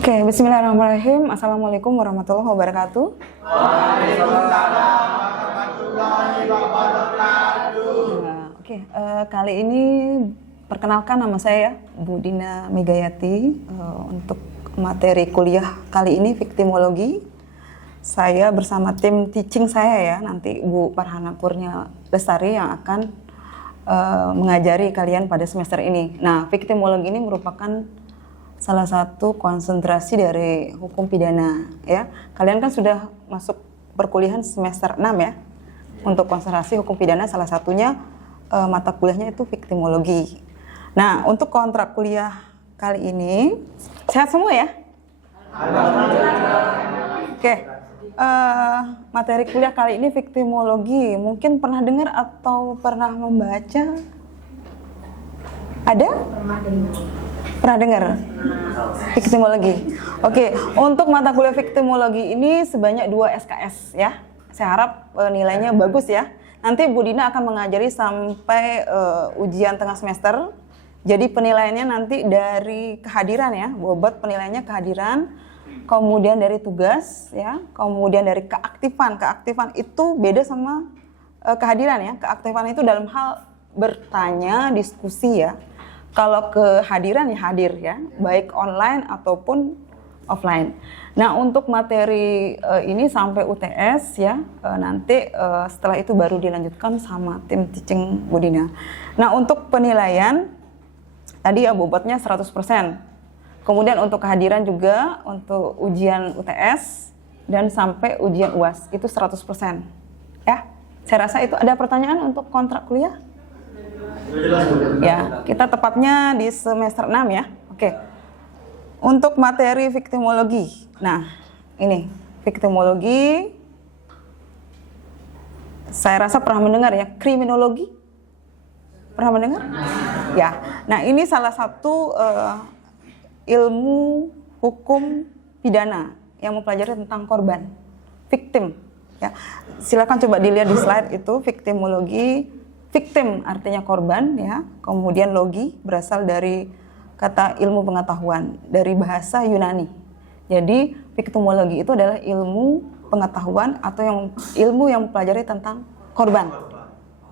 Oke, bismillahirrahmanirrahim. Assalamualaikum warahmatullahi wabarakatuh. Waalaikumsalam warahmatullahi wabarakatuh. Kali ini perkenalkan nama saya Bu Dina Megayati. Untuk materi kuliah kali ini viktimologi. Saya bersama tim teaching saya ya, nanti Bu Farhana Kurnia Lestari yang akan mengajari kalian pada semester ini. Nah, viktimologi ini merupakan salah satu konsentrasi dari hukum pidana ya. Kalian kan sudah masuk perkuliahan semester 6 ya. Untuk konsentrasi hukum pidana salah satunya mata kuliahnya itu viktimologi. Nah, untuk kontrak kuliah kali ini sehat semua ya? Oke. Materi kuliah kali ini viktimologi. Mungkin pernah dengar atau pernah membaca? Ada? Pernah dengar? Viktimologi. Oke, untuk mata kuliah viktimologi ini sebanyak 2 SKS ya. Saya harap nilainya bagus ya. Nanti Bu Dina akan mengajari sampai ujian tengah semester. Jadi penilaiannya nanti dari kehadiran ya, bobot penilaiannya kehadiran, kemudian dari tugas ya, kemudian dari keaktifan. Keaktifan itu beda sama kehadiran ya. Keaktifan itu dalam hal bertanya, diskusi ya. Kalau kehadiran ya hadir ya, baik online ataupun offline. Nah, untuk materi ini sampai UTS ya, nanti setelah itu baru dilanjutkan sama tim teaching Bu Dina. Nah, untuk penilaian tadi ya bobotnya 100%. Kemudian untuk kehadiran juga untuk ujian UTS dan sampai ujian UAS itu 100%. Ya. Saya rasa itu ada pertanyaan untuk kontrak kuliah? Ya, kita tepatnya di semester 6 ya. Oke. Untuk materi viktimologi. Nah, ini viktimologi. Saya rasa pernah mendengar ya, kriminologi. Pernah mendengar? Ya. Nah, ini salah satu ilmu hukum pidana yang mempelajari tentang korban, victim. Ya. Silakan coba dilihat di slide itu viktimologi. Victim artinya korban ya, kemudian logi berasal dari kata ilmu pengetahuan dari bahasa Yunani. Jadi viktimologi itu adalah ilmu pengetahuan atau ilmu yang mempelajari tentang korban.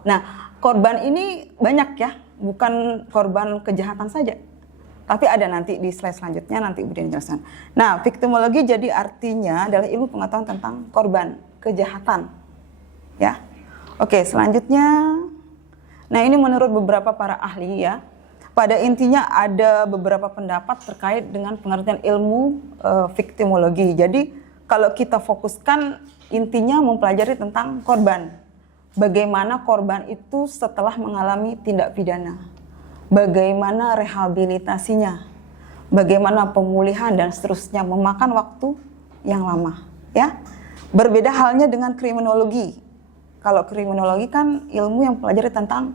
Nah, korban ini banyak ya, bukan korban kejahatan saja. Tapi ada nanti di slide selanjutnya nanti Ibu Dina jelaskan. Nah, viktimologi jadi artinya adalah ilmu pengetahuan tentang korban kejahatan. Ya. Oke, selanjutnya. Nah, ini menurut beberapa para ahli ya. Pada intinya ada beberapa pendapat terkait dengan pengertian ilmu viktimologi. Jadi kalau kita fokuskan intinya mempelajari tentang korban. Bagaimana korban itu setelah mengalami tindak pidana. Bagaimana rehabilitasinya. Bagaimana pemulihan dan seterusnya, memakan waktu yang lama ya. Berbeda halnya dengan kriminologi. Kalau kriminologi kan ilmu yang pelajari tentang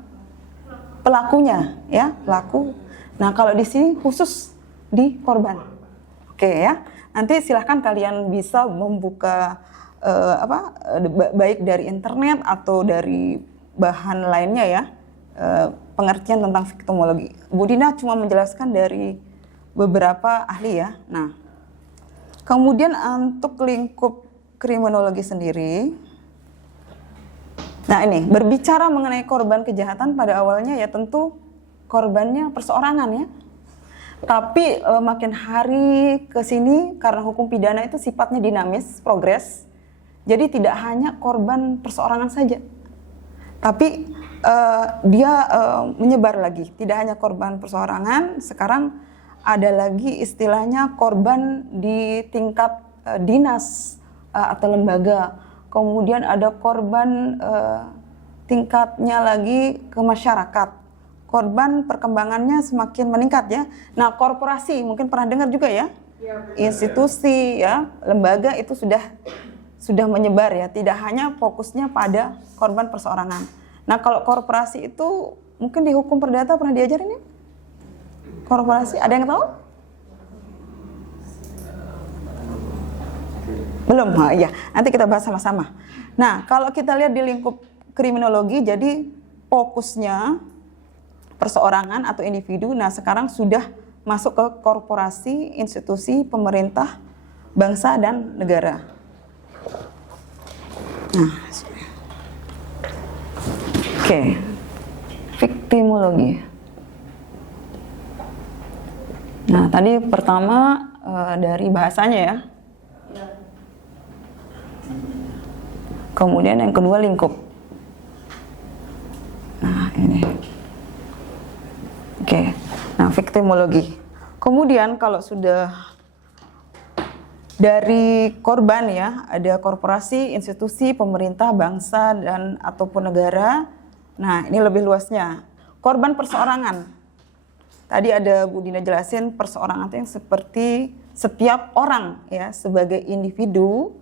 pelakunya, ya pelaku. Nah, kalau di sini khusus di korban. Oke ya. Nanti silahkan kalian bisa membuka baik dari internet atau dari bahan lainnya ya, pengertian tentang viktimologi. Bu Dina cuma menjelaskan dari beberapa ahli ya. Nah, kemudian untuk lingkup kriminologi sendiri. Nah, ini berbicara mengenai korban kejahatan pada awalnya ya tentu korbannya perseorangan ya. Tapi makin hari ke sini karena hukum pidana itu sifatnya dinamis, progres. Jadi tidak hanya korban perseorangan saja. Tapi dia menyebar lagi. Tidak hanya korban perseorangan, sekarang ada lagi istilahnya korban di tingkat dinas atau lembaga. Kemudian ada korban tingkatnya lagi ke masyarakat. Korban perkembangannya semakin meningkat ya. Nah, korporasi mungkin pernah dengar juga ya. Institusi ya, lembaga itu sudah menyebar ya. Tidak hanya fokusnya pada korban perseorangan. Nah, kalau korporasi itu mungkin di hukum perdata pernah diajarin ya? Korporasi, ada yang tahu? Belum, ya. Nanti kita bahas sama-sama. Nah, kalau kita lihat di lingkup kriminologi, jadi fokusnya perseorangan atau individu. Nah, sekarang sudah masuk ke korporasi, institusi, pemerintah, bangsa dan negara. Nah, oke, viktimologi. Nah, tadi pertama dari bahasanya ya. Kemudian yang kedua lingkup. Nah, ini. Oke. Nah, viktimologi. Kemudian kalau sudah dari korban ya, ada korporasi, institusi, pemerintah, bangsa dan ataupun negara. Nah, ini lebih luasnya. Korban perseorangan. Tadi ada Bu Dina jelasin perseorangan itu yang seperti setiap orang ya sebagai individu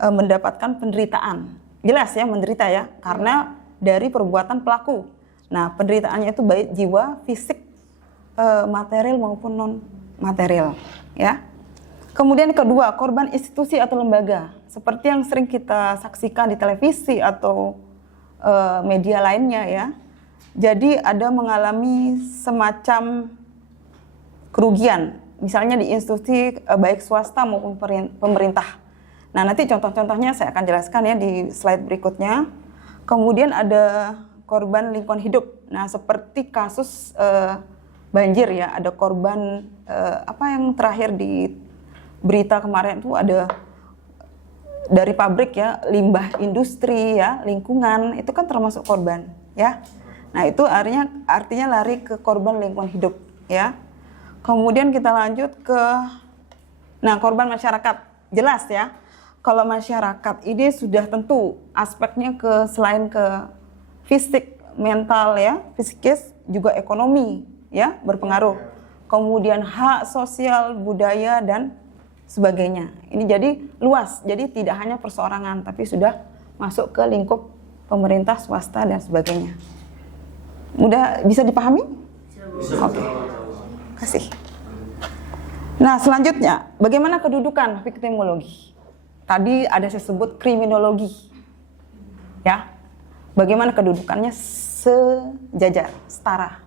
mendapatkan penderitaan. Jelas ya menderita ya karena dari perbuatan pelaku. Nah, penderitaannya itu baik jiwa, fisik, material maupun non material ya. Kemudian kedua, korban institusi atau lembaga. Seperti yang sering kita saksikan di televisi atau media lainnya ya. Jadi ada mengalami semacam kerugian, misalnya di institusi baik swasta maupun pemerintah. Nah, nanti contoh-contohnya saya akan jelaskan ya di slide berikutnya. Kemudian ada korban lingkungan hidup. Nah, seperti kasus banjir ya, ada korban apa yang terakhir di berita kemarin itu ada dari pabrik ya, limbah industri ya, lingkungan, itu kan termasuk korban ya. Nah, itu artinya lari ke korban lingkungan hidup ya. Kemudian kita lanjut ke korban masyarakat. Jelas ya. Kalau masyarakat ini sudah tentu aspeknya selain ke fisik, mental ya, psikis juga ekonomi ya berpengaruh. Kemudian hak sosial, budaya dan sebagainya. Ini jadi luas. Jadi tidak hanya perseorangan tapi sudah masuk ke lingkup pemerintah, swasta dan sebagainya. Mudah bisa dipahami? Oke. Kasih. Nah, selanjutnya bagaimana kedudukan viktimologi? Tadi ada saya sebut kriminologi. Ya. Bagaimana kedudukannya sejajar, setara.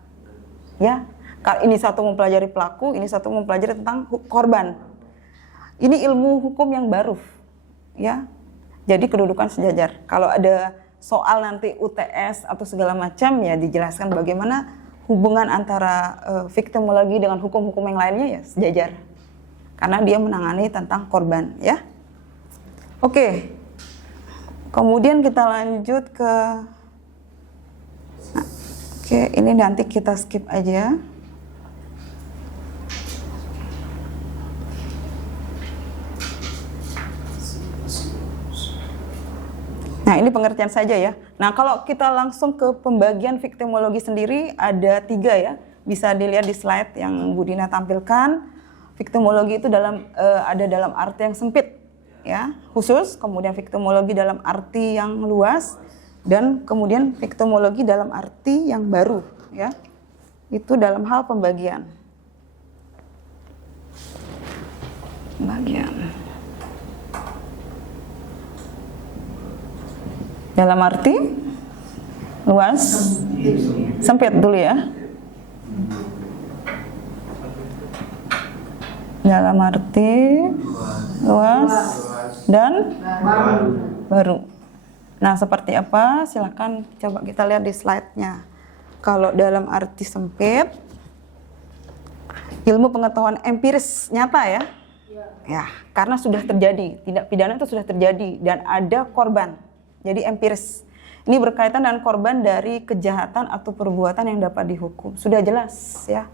Ya. Ini satu mempelajari pelaku, ini satu mempelajari tentang korban. Ini ilmu hukum yang baru. Ya. Jadi kedudukan sejajar. Kalau ada soal nanti UTS atau segala macam ya dijelaskan bagaimana hubungan antara viktimologi dengan hukum-hukum yang lainnya ya sejajar. Karena dia menangani tentang korban ya. Oke. Kemudian kita lanjut ke ini nanti kita skip aja. Nah, ini pengertian saja ya. Nah, kalau kita langsung ke pembagian viktimologi sendiri ada 3 ya. Bisa dilihat di slide yang Bu Dina tampilkan. Viktimologi itu ada dalam arti yang sempit ya, khusus, kemudian viktimologi dalam arti yang luas dan kemudian viktimologi dalam arti yang baru ya. Itu dalam hal pembagian. Dalam arti luas, sempit dulu ya. Dalam arti luas dan baru. Nah, seperti apa? Silakan coba kita lihat di slide-nya. Kalau dalam arti sempit, ilmu pengetahuan empiris nyata ya. Ya, karena sudah terjadi, tindak pidana itu sudah terjadi dan ada korban. Jadi empiris. Ini berkaitan dengan korban dari kejahatan atau perbuatan yang dapat dihukum. Sudah jelas ya.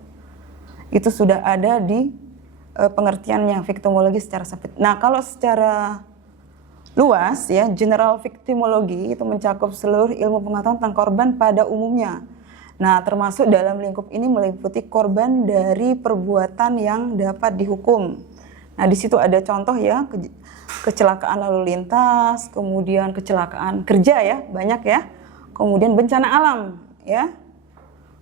Itu sudah ada di pengertiannya viktimologi secara sempit. Nah, kalau secara luas ya, general viktimologi itu mencakup seluruh ilmu pengetahuan tentang korban pada umumnya. Nah, termasuk dalam lingkup ini meliputi korban dari perbuatan yang dapat dihukum. Nah, di situ ada contoh ya, kecelakaan lalu lintas, kemudian kecelakaan kerja ya, banyak ya. Kemudian bencana alam ya.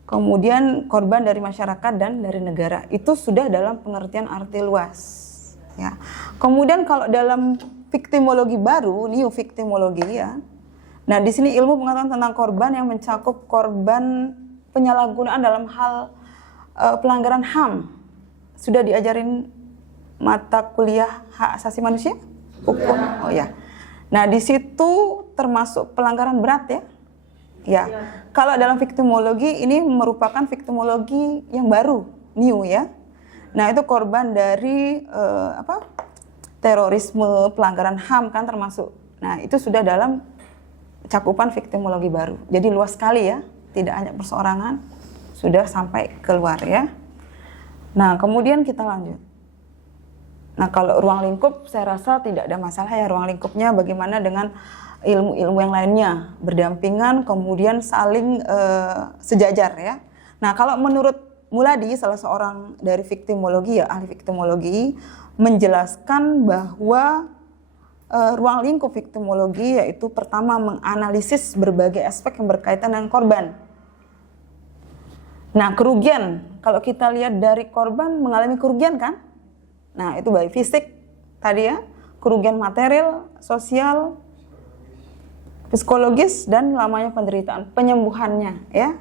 Kemudian korban dari masyarakat dan dari negara. Itu sudah dalam pengertian arti luas ya. Kemudian kalau dalam viktimologi baru, new viktimologi ya. Nah, di sini ilmu pengetahuan tentang korban yang mencakup korban penyalahgunaan dalam hal pelanggaran HAM sudah diajarin mata kuliah hak asasi manusia? Hukum. Oh ya. Nah, di situ termasuk pelanggaran berat ya. Ya. Kalau dalam viktimologi ini merupakan viktimologi yang baru, new ya. Nah, itu korban dari terorisme, pelanggaran HAM kan termasuk. Nah, itu sudah dalam cakupan viktimologi baru. Jadi luas sekali ya, tidak hanya perseorangan, sudah sampai keluar ya. Nah, kemudian kita lanjut. Nah, kalau ruang lingkup saya rasa tidak ada masalah ya, ruang lingkupnya bagaimana dengan ilmu-ilmu yang lainnya, berdampingan, kemudian saling sejajar ya. Nah, kalau menurut Muladi, salah seorang dari viktimologi ya, ahli viktimologi, menjelaskan bahwa ruang lingkup viktimologi yaitu pertama menganalisis berbagai aspek yang berkaitan dengan korban. Nah, kerugian, kalau kita lihat dari korban mengalami kerugian kan? Nah, itu baik fisik tadi ya, kerugian material, sosial, psikologis, dan lamanya penderitaan, penyembuhannya ya.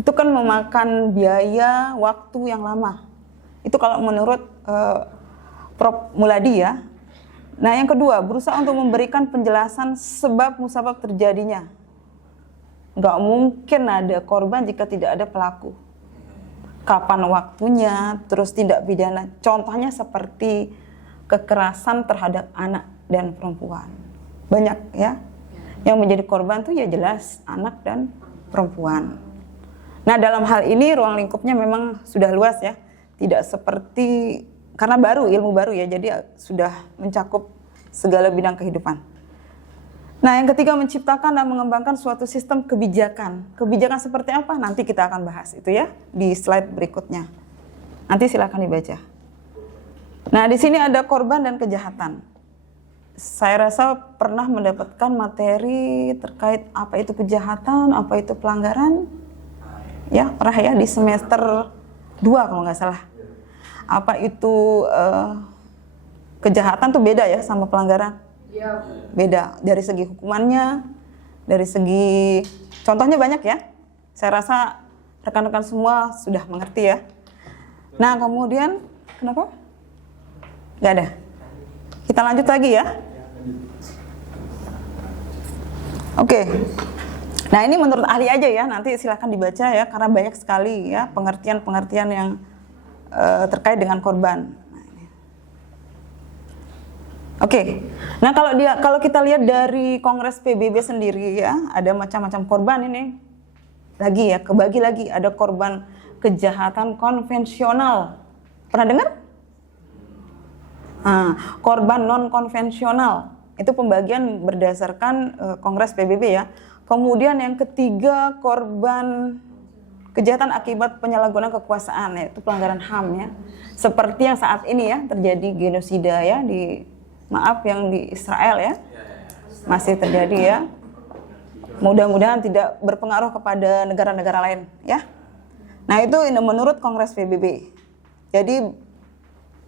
Itu kan memakan biaya, waktu yang lama. Itu kalau menurut Prof. Muladi ya. Nah, yang kedua, berusaha untuk memberikan penjelasan sebab musabab terjadinya. Nggak mungkin ada korban jika tidak ada pelaku. Kapan waktunya, terus tindak pidana. Contohnya seperti kekerasan terhadap anak dan perempuan. Banyak ya. Yang menjadi korban tuh ya jelas anak dan perempuan. Nah, dalam hal ini ruang lingkupnya memang sudah luas ya. Tidak seperti, karena baru, ilmu baru ya, jadi sudah mencakup segala bidang kehidupan. Nah, yang ketiga, menciptakan dan mengembangkan suatu sistem kebijakan. Kebijakan seperti apa? Nanti kita akan bahas itu ya di slide berikutnya. Nanti silakan dibaca. Nah, di sini ada korban dan kejahatan. Saya rasa pernah mendapatkan materi terkait apa itu kejahatan, apa itu pelanggaran. Ya, pernah ya di semester 2 kalau nggak salah. Apa itu kejahatan tuh beda ya sama pelanggaran? Iya. Beda dari segi hukumannya, dari segi contohnya banyak ya. Saya rasa rekan-rekan semua sudah mengerti ya. Nah, kemudian kenapa? Nggak ada. Kita lanjut lagi ya. Oke. Nah, ini menurut ahli aja ya, nanti silakan dibaca ya, karena banyak sekali ya pengertian-pengertian yang terkait dengan korban. Oke. Nah, kalau kita lihat dari Kongres PBB sendiri ya, ada macam-macam korban ini. Lagi ya, kebagi lagi, ada korban kejahatan konvensional. Pernah dengar? Korban non konvensional. Itu pembagian berdasarkan Kongres PBB ya. Kemudian yang ketiga, korban kejahatan akibat penyalahgunaan kekuasaan, yaitu pelanggaran HAM ya. Seperti yang saat ini ya terjadi genosida ya yang di Israel ya. Masih terjadi ya. Mudah-mudahan tidak berpengaruh kepada negara-negara lain ya. Nah, itu menurut Kongres PBB. Jadi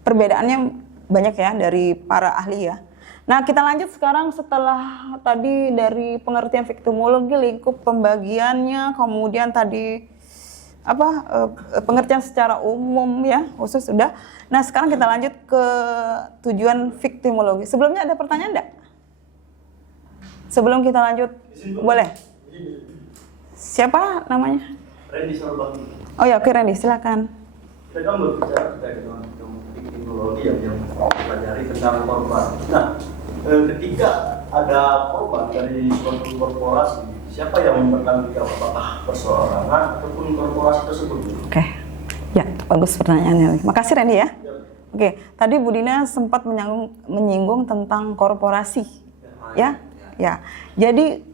perbedaannya banyak ya dari para ahli ya. Nah, kita lanjut sekarang setelah tadi dari pengertian viktimologi, lingkup pembagiannya, kemudian tadi pengertian secara umum ya, khusus sudah. Nah, sekarang kita lanjut ke tujuan viktimologi. Sebelumnya ada pertanyaan enggak? Sebelum kita lanjut, boleh? Siapa namanya? Randy Salbani. Oh ya, oke Randy, silakan. Kita kan berbicara terkait dengan viktimologi yang mempelajari tentang korban. Nah, ketika ada korban dari suatu korporasi, siapa yang bertanggung jawab? Apakah perseorangan ataupun korporasi tersebut? Oke, ya bagus pertanyaannya. Makasih Randy ya. Oke, tadi Bu Dina sempat menyinggung tentang korporasi, ya. Jadi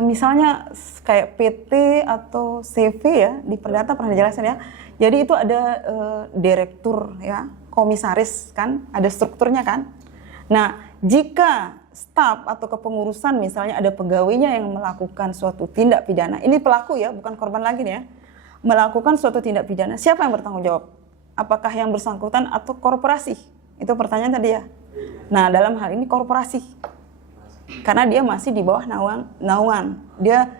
misalnya kayak PT atau CV ya di Perdata pernah dijelasin ya. Jadi itu ada direktur ya, komisaris kan, ada strukturnya kan. Nah, jika staf atau kepengurusan misalnya ada pegawainya yang melakukan suatu tindak pidana, ini pelaku ya, bukan korban lagi nih ya, melakukan suatu tindak pidana, siapa yang bertanggung jawab? Apakah yang bersangkutan atau korporasi? Itu pertanyaan tadi ya. Nah, dalam hal ini korporasi, karena dia masih di bawah naungan. Dia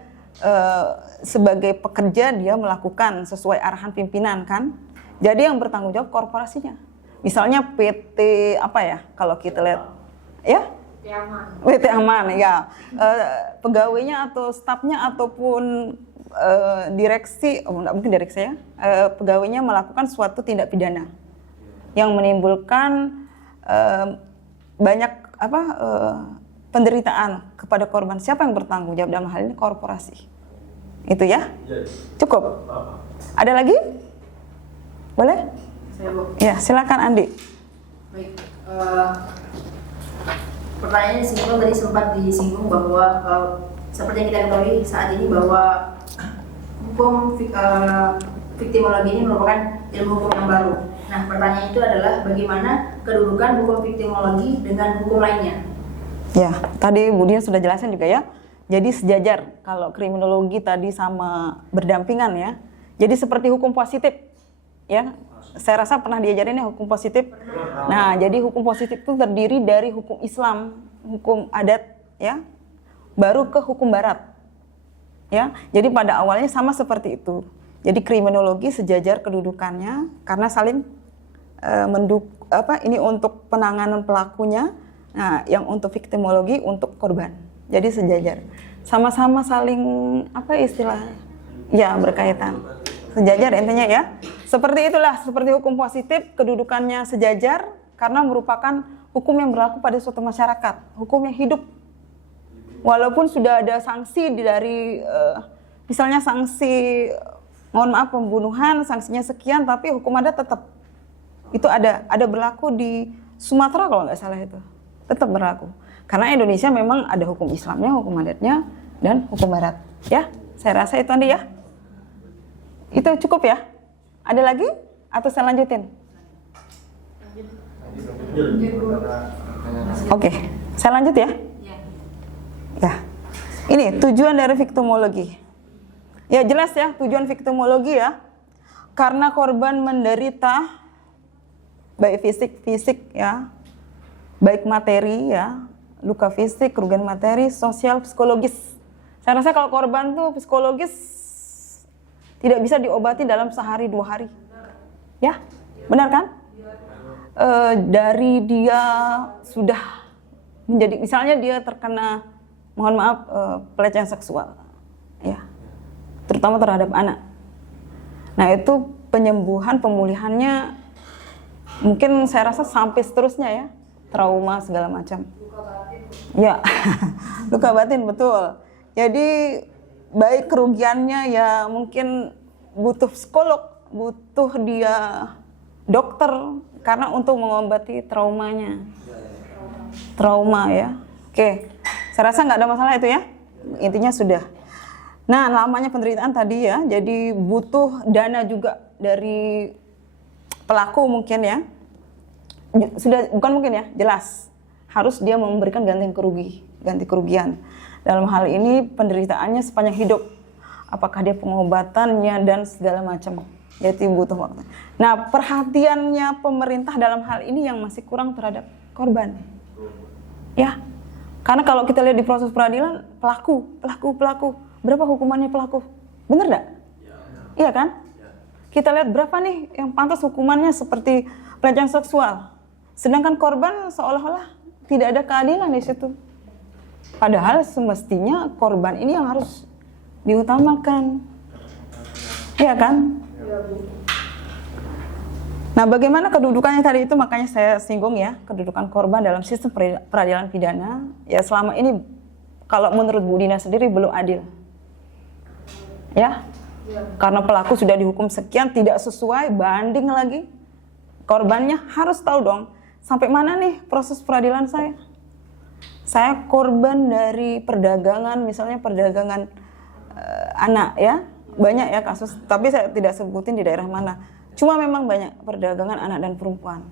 sebagai pekerja dia melakukan sesuai arahan pimpinan kan. Jadi yang bertanggung jawab korporasinya. Misalnya PT apa ya? Kalau kita lihat, ya? PT Aman, ya. Pegawainya atau stafnya ataupun direksi, enggak mungkin direksi ya. Pegawainya melakukan suatu tindak pidana yang menimbulkan banyak penderitaan kepada korban. Siapa yang bertanggung jawab dalam hal ini? Korporasi. Itu ya? Cukup. Ada lagi? Boleh? Saya, Bu. Ya, silakan Andi. Baik. Pertanyaannya disinggung tadi sempat disinggung bahwa seperti yang kita ketahui saat ini bahwa hukum viktimologi ini merupakan ilmu hukum yang baru. Nah, pertanyaan itu adalah bagaimana kedudukan hukum viktimologi dengan hukum lainnya? Ya, tadi Bu Dian sudah jelasin juga ya. Jadi sejajar kalau kriminologi tadi sama berdampingan ya. Jadi seperti hukum positif ya. Saya rasa pernah diajarin ya hukum positif. Nah, jadi hukum positif itu terdiri dari hukum Islam, hukum adat ya. Baru ke hukum barat. Ya. Jadi pada awalnya sama seperti itu. Jadi kriminologi sejajar kedudukannya karena saling ini untuk penanganan pelakunya. Nah, yang untuk viktimologi untuk korban. Jadi sejajar. Sama-sama saling ya berkaitan. Sejajar intinya ya. Seperti itulah, seperti hukum positif kedudukannya sejajar karena merupakan hukum yang berlaku pada suatu masyarakat, hukum yang hidup. Walaupun sudah ada sanksi dari misalnya sanksi mohon maaf pembunuhan, sanksinya sekian tapi hukum adat tetap itu ada berlaku di Sumatera kalau nggak salah itu. Tetap berlaku. Karena Indonesia memang ada hukum Islamnya, hukum adatnya, dan hukum barat. Ya, saya rasa itu Andi ya. Itu cukup ya? Ada lagi? Atau saya lanjutin? Oke, saya lanjut ya? Ya. Ini tujuan dari viktimologi. Ya jelas ya, tujuan viktimologi ya. Karena korban menderita baik fisik ya, baik materi ya, luka fisik, kerugian materi, sosial, psikologis. Saya rasa kalau korban tuh psikologis tidak bisa diobati dalam sehari 2 hari. Ya, benar kan? Dari dia sudah menjadi, misalnya dia terkena, mohon maaf, pelecehan seksual. Ya, terutama terhadap anak. Nah itu penyembuhan, pemulihannya mungkin saya rasa sampai seterusnya ya. Trauma segala macam. Ya, luka batin betul. Jadi baik kerugiannya ya mungkin butuh psikolog, butuh dia dokter karena untuk mengobati traumanya. Trauma ya. Oke, saya rasa nggak ada masalah itu ya. Intinya sudah. Nah, lamanya penderitaan tadi ya, jadi butuh dana juga dari pelaku mungkin ya. Sudah bukan mungkin ya, jelas harus dia memberikan ganti kerugian. Dalam hal ini penderitaannya sepanjang hidup, apakah dia pengobatannya dan segala macam. Jadi butuh waktu. Nah, perhatiannya pemerintah dalam hal ini yang masih kurang terhadap korban. Ya, karena kalau kita lihat di proses peradilan, pelaku, berapa hukumannya pelaku? Bener nggak? Iya kan? Kita lihat berapa nih yang pantas hukumannya seperti pelecehan seksual. Sedangkan korban seolah-olah tidak ada keadilan di situ. Padahal semestinya korban ini yang harus diutamakan. Iya kan? Nah, bagaimana kedudukannya tadi itu makanya saya singgung ya, kedudukan korban dalam sistem peradilan pidana. Ya selama ini kalau menurut Bu Dina sendiri belum adil. Ya. Karena pelaku sudah dihukum sekian tidak sesuai, banding lagi. Korbannya harus tahu dong, sampai mana nih proses peradilan saya? Saya korban dari perdagangan, misalnya perdagangan anak ya. Banyak ya kasus, tapi saya tidak sebutin di daerah mana. Cuma memang banyak perdagangan anak dan perempuan.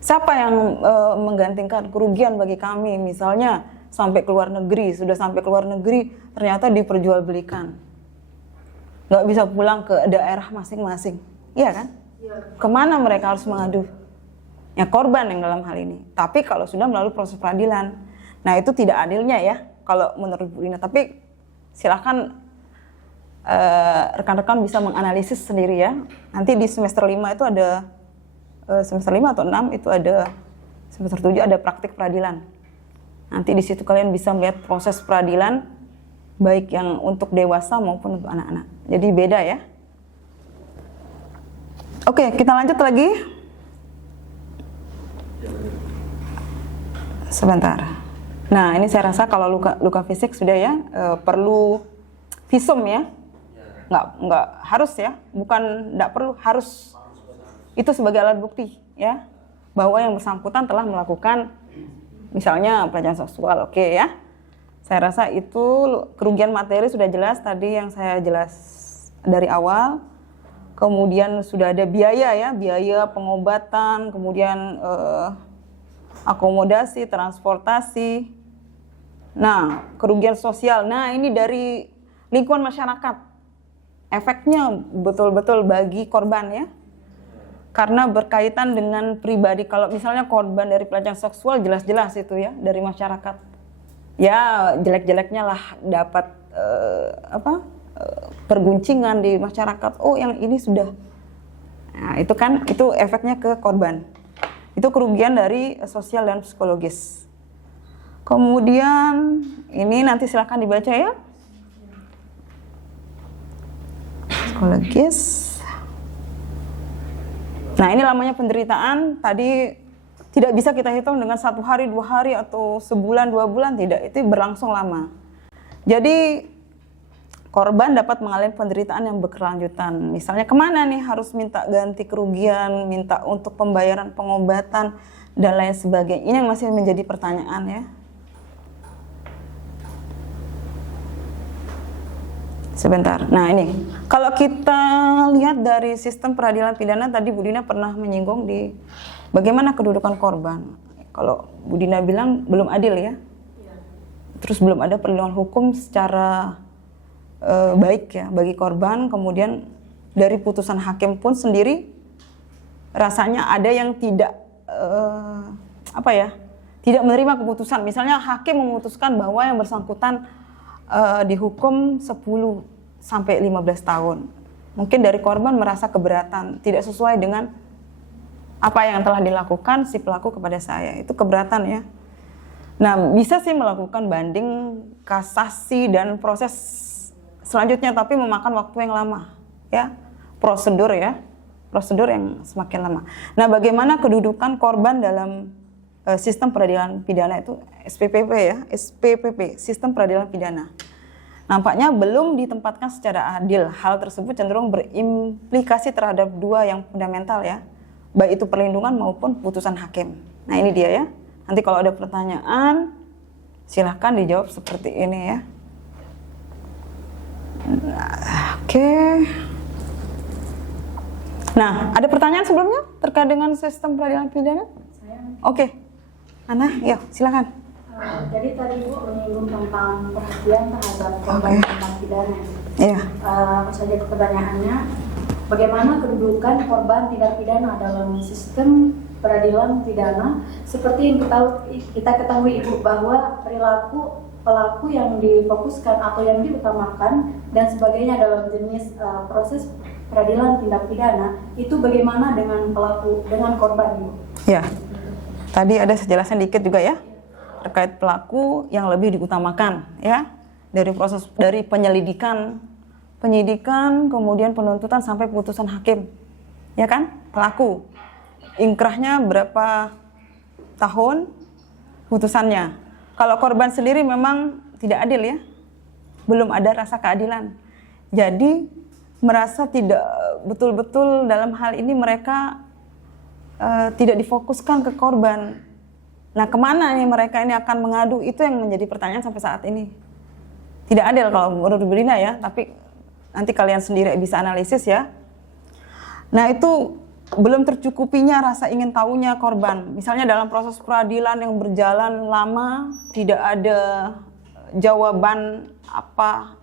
Siapa yang menggantikan kerugian bagi kami? Misalnya sampai ke luar negeri, sudah sampai ke luar negeri, ternyata diperjualbelikan. Nggak bisa pulang ke daerah masing-masing. Iya kan? Kemana mereka harus mengadu? Ya korban yang dalam hal ini. Tapi kalau sudah melalui proses peradilan, nah itu tidak adilnya ya kalau menurut Bu Dina. Tapi silakan rekan-rekan bisa menganalisis sendiri ya. Nanti di semester 5 itu ada semester 5 atau 6 itu ada, semester 7 ada praktik peradilan. Nanti di situ kalian bisa melihat proses peradilan baik yang untuk dewasa maupun untuk anak-anak. Jadi beda ya. Oke, kita lanjut lagi. Sebentar. Nah, ini saya rasa kalau luka fisik sudah ya, perlu visum ya. Nggak harus ya, bukan nggak perlu, harus. Itu sebagai alat bukti ya, bahwa yang bersangkutan telah melakukan misalnya pelecehan seksual, oke ya. Saya rasa itu kerugian materi sudah jelas tadi yang saya jelas dari awal. Kemudian sudah ada biaya ya, biaya pengobatan, kemudian akomodasi, transportasi. Nah, kerugian sosial. Nah, ini dari lingkungan masyarakat. Efeknya betul-betul bagi korban ya. Karena berkaitan dengan pribadi. Kalau misalnya korban dari pelecehan seksual jelas-jelas itu ya dari masyarakat. Ya, jelek-jeleknya lah dapat perguncingan di masyarakat. Oh, yang ini sudah. Nah, itu kan itu efeknya ke korban. Itu kerugian dari sosial dan psikologis. Kemudian ini nanti silakan dibaca ya. Psikologis. Nah, ini lamanya penderitaan. Tadi tidak bisa kita hitung dengan 1 hari, 2 hari atau sebulan, 2 bulan, tidak. Itu berlangsung lama. Jadi korban dapat mengalami penderitaan yang berkelanjutan. Misalnya kemana nih harus minta ganti kerugian, minta untuk pembayaran pengobatan dan lain sebagainya. Ini yang masih menjadi pertanyaan ya. Sebentar. Nah, ini kalau kita lihat dari sistem peradilan pidana tadi Bu Dina pernah menyinggung di bagaimana kedudukan korban. Kalau Bu Dina bilang belum adil ya. Terus belum ada perlindungan hukum secara baik ya bagi korban. Kemudian dari putusan hakim pun sendiri rasanya ada yang tidak tidak menerima keputusan. Misalnya hakim memutuskan bahwa yang bersangkutan dihukum 10 sampai 15 tahun. Mungkin dari korban merasa keberatan, tidak sesuai dengan apa yang telah dilakukan si pelaku kepada saya. Itu keberatan ya. Nah, bisa sih melakukan banding, kasasi dan proses selanjutnya, tapi memakan waktu yang lama ya. Prosedur yang semakin lama. Nah, bagaimana kedudukan korban dalam sistem peradilan pidana itu SPPP ya, SPPP, sistem peradilan pidana. Nampaknya belum ditempatkan secara adil. Hal tersebut cenderung berimplikasi terhadap 2 yang fundamental ya, baik itu perlindungan maupun putusan hakim. Nah, ini dia ya. Nanti kalau ada pertanyaan, silahkan dijawab seperti ini ya. Oke. Nah, ada pertanyaan sebelumnya terkait dengan sistem peradilan pidana? Oke. Ana, ya silakan. Jadi tadi Bu menyinggung tentang perhatian terhadap korban tindak pidana. Iya. Apa saja pertanyaannya? Bagaimana kedudukan korban tindak pidana dalam sistem peradilan pidana? Seperti yang kita ketahui Ibu bahwa perilaku pelaku yang difokuskan atau yang diutamakan dan sebagainya dalam jenis proses peradilan tindak pidana itu bagaimana dengan pelaku, dengan korban Ibu? Ya. Tadi ada sejelasan dikit juga ya terkait pelaku yang lebih diutamakan ya dari penyidikan kemudian penuntutan sampai putusan hakim ya kan. Pelaku ingkrahnya berapa tahun putusannya. Kalau korban sendiri memang tidak adil ya, belum ada rasa keadilan, jadi merasa tidak betul-betul dalam hal ini mereka tidak difokuskan ke korban. Nah, kemana nih mereka ini akan mengadu? Itu yang menjadi pertanyaan sampai saat ini. Tidak adil kalau menurut Bu Dina ya, tapi nanti kalian sendiri bisa analisis ya. Nah, itu belum tercukupinya rasa ingin tahunya korban. Misalnya dalam proses peradilan yang berjalan lama, tidak ada jawaban apa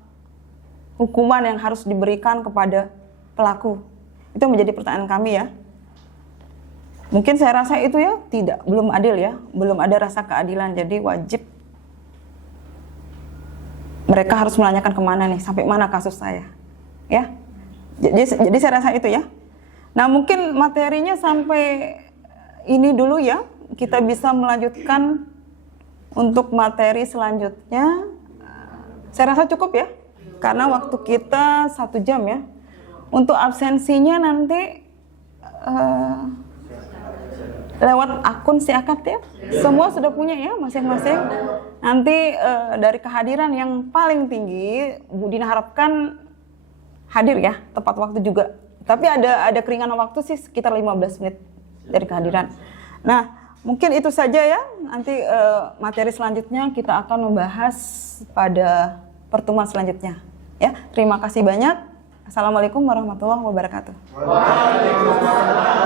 hukuman yang harus diberikan kepada pelaku. Itu menjadi pertanyaan kami ya. Mungkin saya rasa itu ya belum adil ya, belum ada rasa keadilan, jadi wajib mereka harus menanyakan kemana nih, sampai mana kasus saya. Ya. Jadi saya rasa itu ya. Nah, mungkin materinya sampai ini dulu ya. Kita bisa melanjutkan untuk materi selanjutnya. Saya rasa cukup ya. Karena waktu kita 1 jam ya. Untuk absensinya nanti lewat akun si akad ya. Semua sudah punya ya masing-masing. Nanti dari kehadiran yang paling tinggi, Bu Dina harapkan hadir ya, tepat waktu juga. Tapi ada keringanan waktu sih sekitar 15 menit dari kehadiran. Nah, mungkin itu saja ya. Nanti materi selanjutnya kita akan membahas pada pertemuan selanjutnya. Ya, terima kasih banyak. Assalamualaikum warahmatullahi wabarakatuh. Waalaikumsalam.